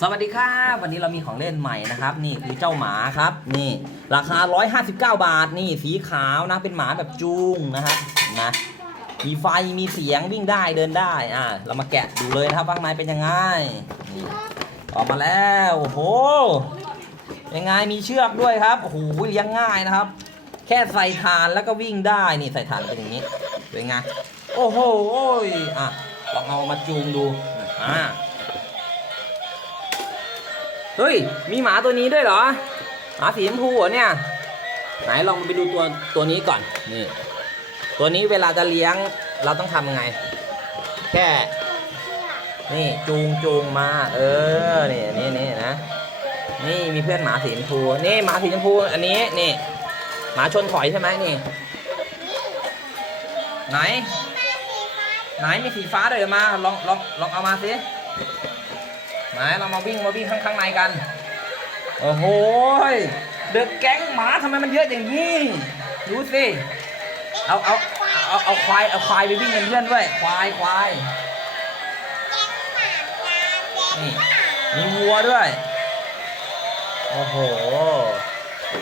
สวัสดีครับวันนี้เรามีของเล่นใหม่นะครับ นี่คือเจ้าหมาครับ นี่ ราคา 159 บาท นี่สีขาวนะเป็นหมาแบบจูงนะครับนะมีไฟมีเสียงวิ่งได้เดินได้อ่าเรามาแกะดูเลยนะครับว่าข้างในเป็นยังไงนี่ออกมาแล้วโอ้โหยังไงมีเชือกด้วยครับโอ้โหเลี้ยงง่ายนะครับ แค่ใส่ฐานแล้วก็วิ่งได้นี่ใส่ฐานเป็นอย่างนี้เป็นไงโอ้โหอ้ยอะลองเอามาจูงดูอ่า เฮ้ย มีหมาตัวนี้ด้วยเหรอ หมาสีชมพูเหรอเนี่ย ไหนลองไปดูตัวตัวนี้ก่อน นี่ ตัวนี้เวลาจะเลี้ยงเราต้องทำยังไง แค่ นี่จูงจูงมา เออ นี่นี่นี่นะ นี่มีเพื่อนหมาสีชมพู นี่หมาสีชมพู อันนี้ นี่ หมาชนถอยใช่ไหมนี่ ไหน ไหนมีสีฟ้าด้วยมา ลองลองลองเอามาสิ ไหนเรามาวิ่งมาวิ่งข้างข้างในกัน โอ้โหเดอะแก๊งหมาทำไมมันเยอะอย่างนี้ ดูสิ เอาเอาเอาเอาควายเอาควายไปวิ่งเป็นเพื่อนด้วยควายควายนี่มีวัวด้วย โอ้โห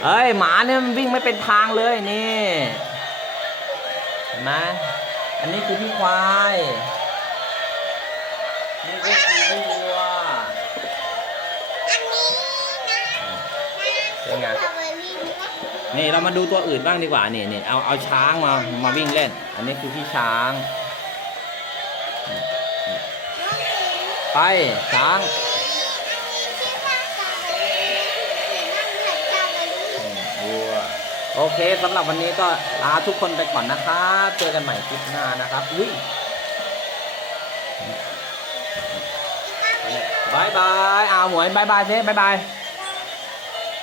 เอ้ยหมาเนี่ยมันวิ่งไม่เป็นทางเลยนี่เห็นไหมอันนี้คือพี่ควายนี่ เป็นไงนี่เรามาดูตัวอื่นบ้างดีกว่านี่นี่เอาเอาช้างมามาวิ่งเล่น อันนี้คือพี่ช้าง ไปช้างวัวโอเคสำหรับวันนี้ก็ลาทุกคนไปก่อนนะครับเจอกันใหม่คลิปหน้านะครับอุ้ยบายบายอ้าวหมวยบายบายเซ่บายบาย